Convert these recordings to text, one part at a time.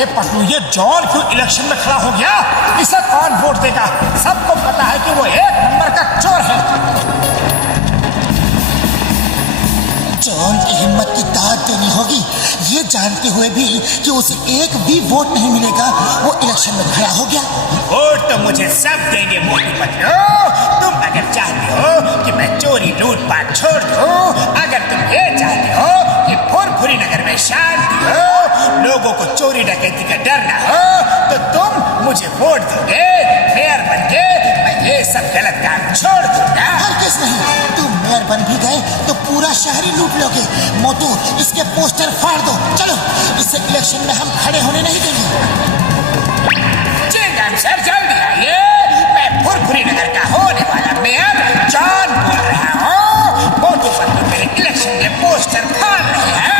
अरे पटलू, ये जॉन क्यों इलेक्शन में खड़ा हो गया? इसे कौन वोट देगा? सबको पता है कि वो एक नंबर का चोर है। जॉन की हिम्मत की दाद देनी होगी। ये जानते हुए भी कि उसे एक भी वोट नहीं मिलेगा, वो इलेक्शन में खड़ा हो गया। वोट तो मुझे सब देंगे मोटू पतलू। तुम अगर चाहते हो कि मैं चोरी लूटपाट छोड़ दूं, अगर तुम ये चाहते हो कि फुरफुरी नगर में शांति हो, लोगों को चोरी डकैती का डर ना हो, तो तुम मुझे वोट दोगे। मेयर बन के मैं ये सब गलत काम छोड़ दूंगा। हरगिज़ नहीं, तुम मेयर बन भी गए तो पूरा शहर ही लूट लोगे। मोटू, इसके पोस्टर फाड़ दो। चलो, इसे इलेक्शन में हम खड़े होने नहीं देंगे। चिंगम सर, जल्दी आइए। मैं फुरफुरी नगर का होने वाला मेयर जॉन बोल रहा हूँ। मोटू पतलू मेरे इलेक्शन के पोस्टर फाड़ रहे हैं।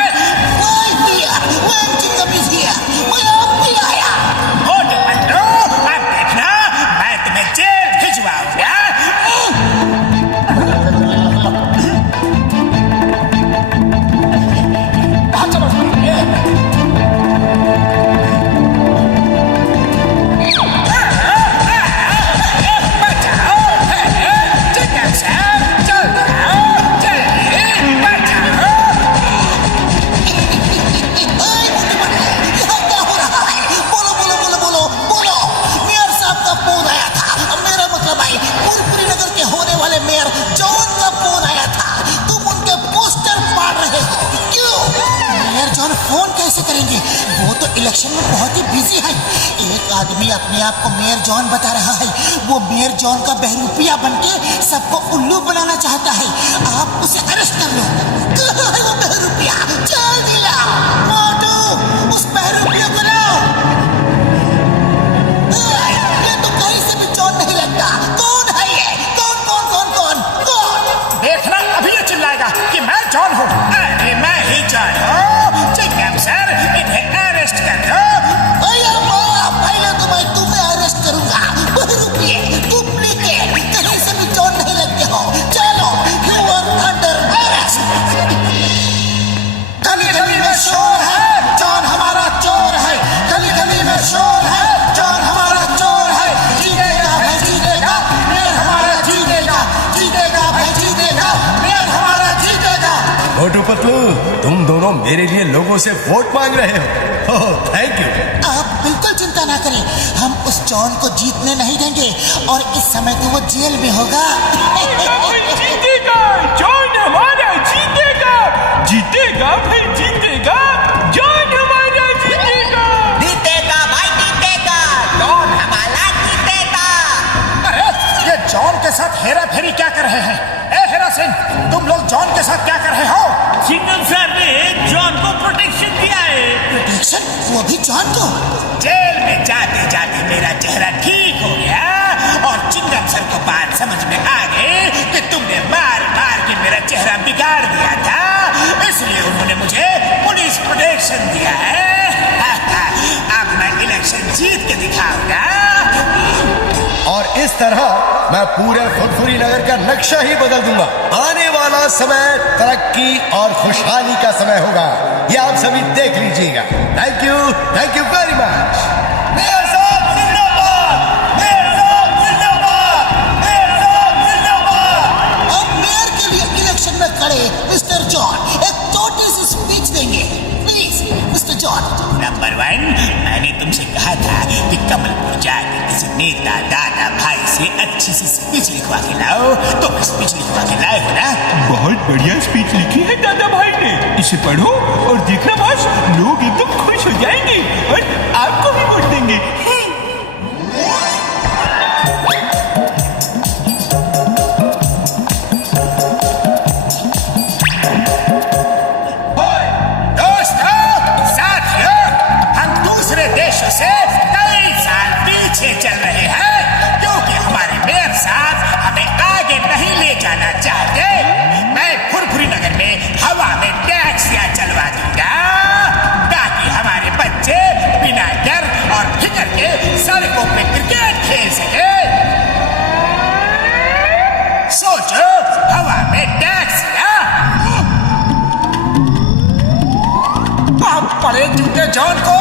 मोटू पतलू, अब देखना मैं तुम्हें जेल भिजवाऊंगा। फोन कैसे करेंगे? वो तो इलेक्शन में बहुत ही बिजी है। एक आदमी अपने आप को मेयर जॉन बता रहा है। वो मेयर जॉन का बहरूपिया बनके सबको उल्लू बनाना चाहता है। आप उसे अरेस्ट कर लो। कहाँ है वो बहरूपिया? जल्दी लाओ। मोटू, उस बहरूपिया को लाओ। ये तो कहीं से भी जॉन नहीं लगता। कौन है ये? कौन कौन कौन कौन कौन? देखना, अभी ये चिल्लाएगा कि मैं जॉन हूँ। अरे मैं ही जॉन हूँ। सर, इन्हें अरेस्ट कर दो। पहले तो मैं तुम्हें अरेस्ट करूंगा। बहरूपिये, डुप्लीकेट, कहीं से भी जॉन नहीं लगते हो। चलो, यू आर अंडर अरेस्ट। गली गली में शोर है, जॉन हमारा चोर है। गली गली में शोर है, जॉन हमारा चोर है। जीतेगा भाई जीतेगा, मेयर हमारा जीतेगा। जीतेगा भाई जीतेगा, मेयर हमारा जीतेगा। मोटू पतलू, तुम दोनों मेरे लिए लोगों से वोट मांग रहे हो। ओह, थैंक यू। आप बिल्कुल चिंता ना करें, हम उस जॉन को जीतने नहीं देंगे और इस समय तो वो जेल में होगा। जीतेगा, जॉन हमारा जीतेगा। जीतेगा भाई जीतेगा, जॉन हमारा जीतेगा। जीतेगा भाई जीतेगा, जॉन हमारा जीतेगा। अरे, ये जॉन के साथ हेरा फेरी क्या कर रहे हैं? ए हेरा सिंह, तुम लोग जॉन के साथ क्या कर रहे हो? सिंघम सर ने जॉन को प्रोटेक्शन दिया है। प्रोटेक्शन? वो भी जॉन को? जेल में जाते जाते मेरा चेहरा ठीक हो गया और चिंगम सर को बात समझ में आ गई कि तुमने मार मार के मेरा चेहरा बिगाड़ दिया था, इसलिए उन्होंने मुझे पुलिस प्रोटेक्शन दिया है। अब मैं इलेक्शन जीत के दिखाऊंगा। और इस तरह मैं पूरे फुरफुरी नगर का नक्शा ही बदल दूंगा। आने वाला समय तरक्की और खुशहाली का समय होगा, ये आप सभी देख लीजिएगा। Thank you very much. Mayor साहब जिंदाबाद, मेयर साहब जिंदाबाद, मेयर साहब जिंदाबाद। अब मेयर के लिए इलेक्शन में खड़े मिस्टर जॉन एक छोटी सी स्पीच देंगे। Please mister John. नंबर 1, मैंने तुमसे कहा था कि कमलपुर जाके किसी नेता दादा भाई से अच्छी सी स्पीच लिखवा के लाओ, तो स्पीच लिखवा के लाए हो ना? बहुत बढ़िया स्पीच लिखी है दादा भाई ने। इसे पढ़ो और देखना बस, लोग एकदम खुश हो जाएंगे और आपको भी वोट देंगे। देशों से कई साल पीछे चल रहे हैं, क्योंकि हमारे मेयर साहब हमें आगे नहीं ले जाना चाहते। मैं फुरफुरी नगर में हवा में टैक्सियां चलवा दूंगा ताकि हमारे बच्चे अरे जूते जॉन को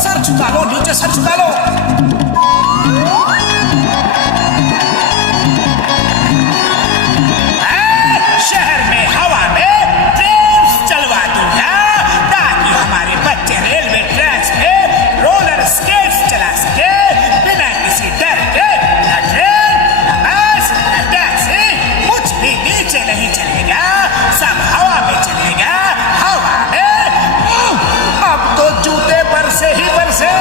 सर झुका लो, नीचे सर झुका लो। शहर में हवा में ट्रेन चलवा दूंगा ताकि हमारे बच्चे रेलवे ट्रैक्स पे रोलर स्केट्स चला सके बिना किसी डर के। न ट्रेन, न बस, न टैक्सी, कुछ भी नीचे नहीं चलेगा, सब हवा में चलेगा, हवा में। अब तो जूते बरसे ही बरसे।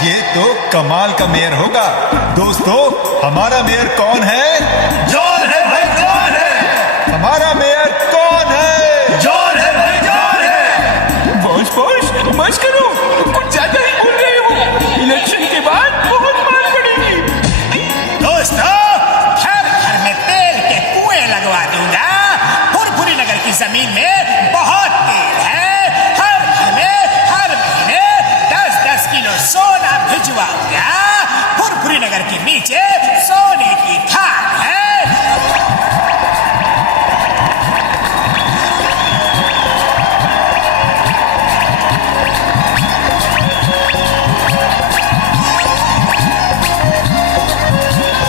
ये तो कमाल का मेयर होगा। दोस्तों, हमारा मेयर कौन है? जॉन है भाई, जॉन है। हमारा मेयर कौन है? जॉन है भाई, जॉन है। बॉस बस करो, कुछ ज्यादा ही बोल रहे हो। इलेक्शन के बाद बहुत मार पड़ेगी। दोस्तों, घर घर में तेल के कुएं लगवा दूंगा। फुरफुरी नगर की जमीन में बहुत तेल है। हर घर में हर महीने 10-10 किलो सोना भिजवाऊंगा। फुरफुरी नगर के नीचे सोने की खान है।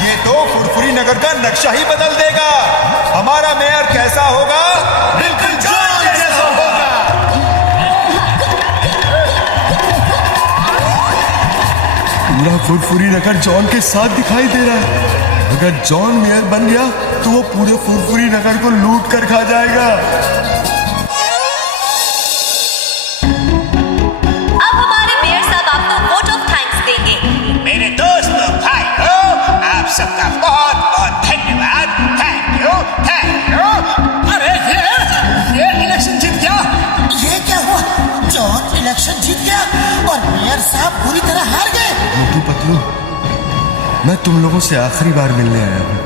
ये तो फुरफुरी नगर का नक्शा ही बदल देगा। हमारा मेयर कैसा होगा? बिल्कुल जॉन जैसा होगा। पूरा फुरफुरी नगर जॉन के साथ दिखाई दे रहा है। अगर जॉन मेयर बन गया तो वो पूरे फुरफुरी नगर को लूट कर खा जाएगा। अब हमारे मेयर साहब आपको वोट ऑफ थैंक्स देंगे। मेरे दोस्तों, भाइयों, आप सबका बहुत बहुत धन्यवाद। Thank you, thank you. अरे ये इलेक्शन जीत गया। ये क्या हुआ? जॉन इलेक्शन जीत गया और मेयर साहब बुरी तरह हार गए। मोटू पतलू, मैं तुम लोगों से आखिरी बार मिलने आया हूँ।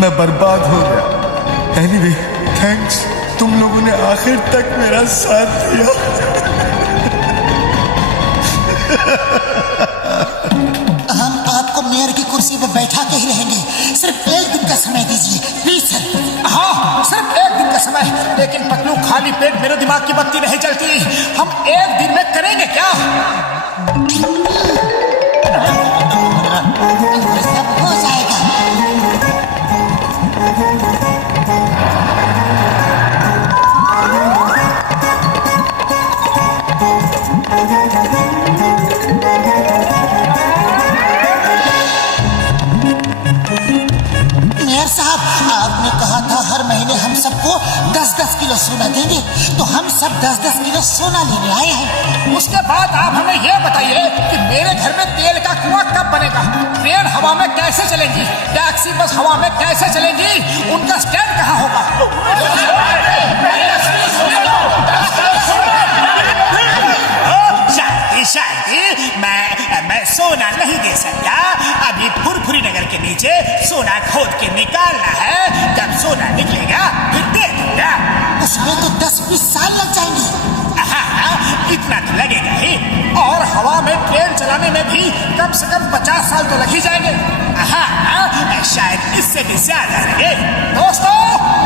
मैं बर्बाद हो गया। एनीवे, थैंक्स, तुम लोगों ने आखिर तक मेरा साथ दिया। हम आपको मेयर की कुर्सी पर बैठा के ही रहेंगे। सिर्फ एक दिन का समय दीजिए प्लीज सर। हाँ, सिर्फ एक दिन का समय। लेकिन पतलू, खाली पेट मेरे दिमाग की बत्ती नहीं जलती। हम एक दिन में करेंगे क्या? सब हो जाएगा। मेयर साहब, आपने कहा था हर महीने हम सबको 10-10 किलो सोना देंगे, तो हम सब 10-10 किलो सोना लेने आए हैं। उसके बाद आप हमें यह बताइए कि मेरे घर में तेल का कुआं कब बनेगा? ट्रेन हवा में कैसे चलेंगी? टैक्सी बस हवा में कैसे चलेंगी? उनका स्टैंड कहाँ होगा? शांति शांति, मैं सोना नहीं दे सकता। अभी फुरफुरी नगर के नीचे सोना खोद के निकालना है। जब सोना निकलेगा फिर दे दूंगा। उसमें तो 10-20 साल लग जाएंगे। इतना तो लगेगा ही। और हवा में ट्रेन चलाने में भी कम से कम 50 साल तो लग ही जाएंगे। शायद इससे भी ज्यादा लगे। दोस्तों,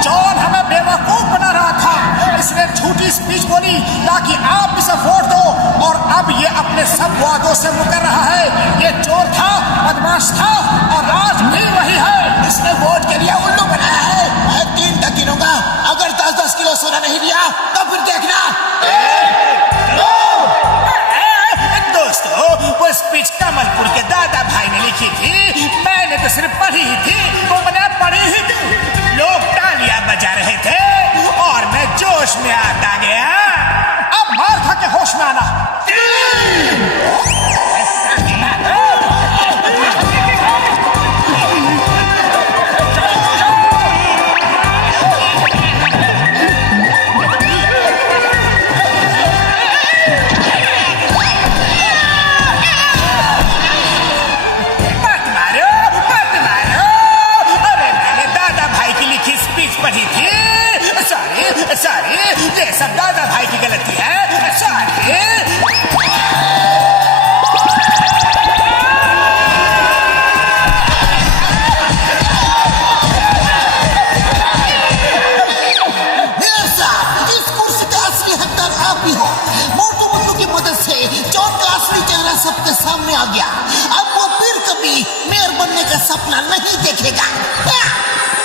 जॉन हमें बेवकूफ बना रहा था। इसने झूठी स्पीच बोली ताकि आप इसे वोट दो, और अब ये अपने सब वादों से मुकर रहा है। ये चोर था, बदमाश था, और आज भी वही है। इसने वोट के लिए उल्लू बनाया है। मैं 3 तक गिनूंगा। अगर 10-10 किलो सोना नहीं दिया तो फिर देखना। दोस्तों, वो स्पीच कमलपुर के दादा भाई ने लिखी थी। मैंने तो सिर्फ पढ़ी ही थी, तो मैंने पढ़ी ही थी। लोग तालियां बजा रहे थे और मैं जोश में आता गया। अब मार खा के होश में आना। आ गया। अब वो फिर कभी मेयर बनने का सपना नहीं देखेगा।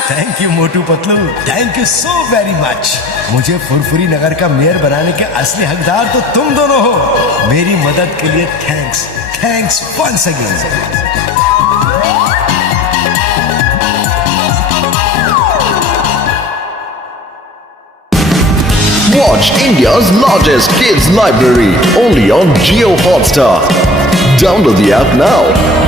Thank you Motu Patlu, thank you so very much. मुझे फुरफुरी नगर का मेयर बनाने के असली हकदार तो तुम दोनों हो। मेरी मदद के लिए thanks, thanks once again. Watch India's largest kids library only on Jio Hotstar. Download the app now.